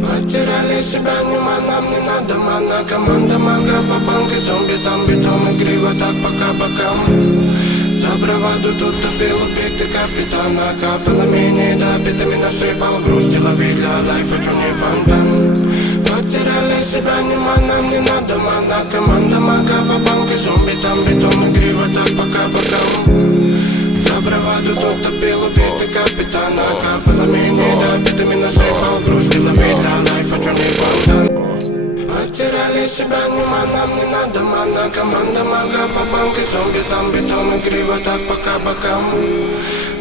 Потеряли себя, нам не надо мана. Команда магов, а банки, зомби, там битом и криво, так пока бокам. За браваду тут топил убитый капитана. Капала менее допитами, насыпал грусть. Лови для лайфа, чё не фонтан. Потеряли себя, нам не надо мана. Команда магов, а банки, зомби, там битом и криво, так пока бокам. За браваду тут топил убитый капитана. Капала менее допитами, насыпал грусть. Лови для лайфа, чё не фонтан. Потеряли себя, нам не надо мана. Команда магов, а банки, зомби, там битом и криво, так пока бокам.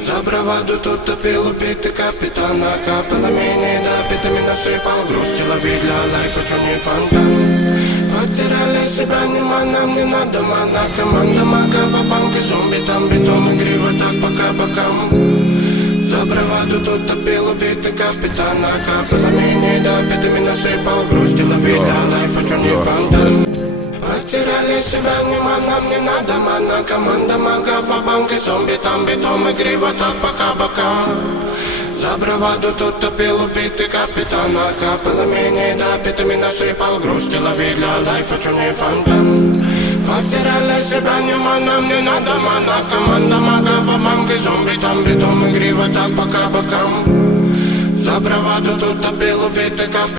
За браваду тут топил убитый капитана. Капала менее допитами, насыпал грусть. Лови для лайфа, чё не фонтан. Потеряли себя, нам не надо мана. Команда магов, а банки, зомби, там битом и криво, так пока бокам. За браваду тут топил убитый капитана. Капала менее допитами, насыпал грусть. Лови для лайфа, чё не фонтан. Потеряли себя, нам не надо мана. Команда магов, а банки, зомби, там битом и криво, так пока бокам. За браваду тут топил убитый капитана. Капала менее допитами, насыпал грусть. Лови для лайфа, чё не фонтан. Потеряли себя, нам не надо мана. Команда магов, а банки, зомби, там битом и криво, так пока бокам. За браваду тут топил убитый капитан.